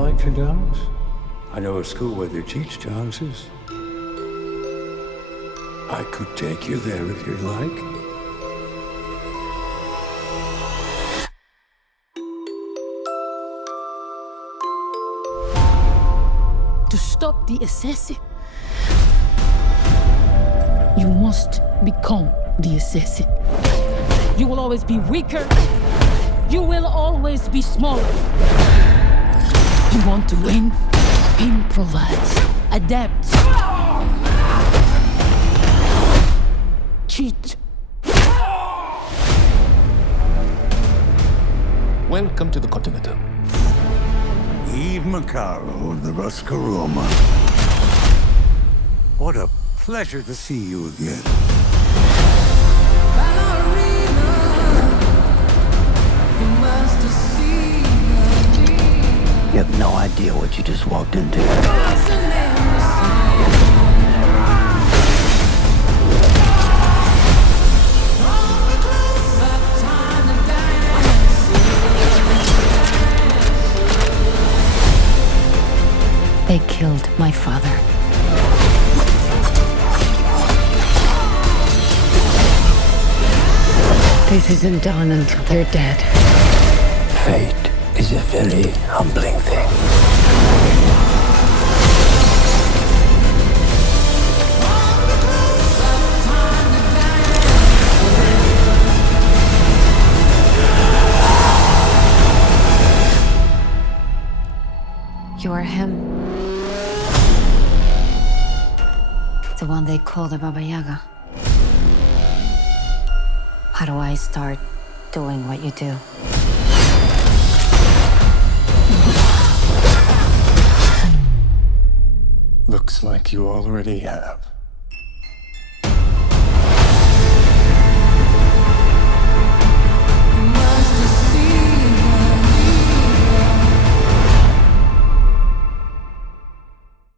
like to dance? I know a school where they teach dances. I could take you there if you'd like. To stop the assassin, you must become the assassin. You will always be weaker. You will always be smaller. You want to win? Improvise. Adapt. Cheat. Welcome to the Continental. Eve Macaro of the Roscaroma. What a pleasure to see you again. You have no idea what you just walked into. They killed my father. This isn't done until they're dead. Fate is a very humbling thing. You are him. The one they call the Baba Yaga. How do I start doing what you do? Looks like you already have.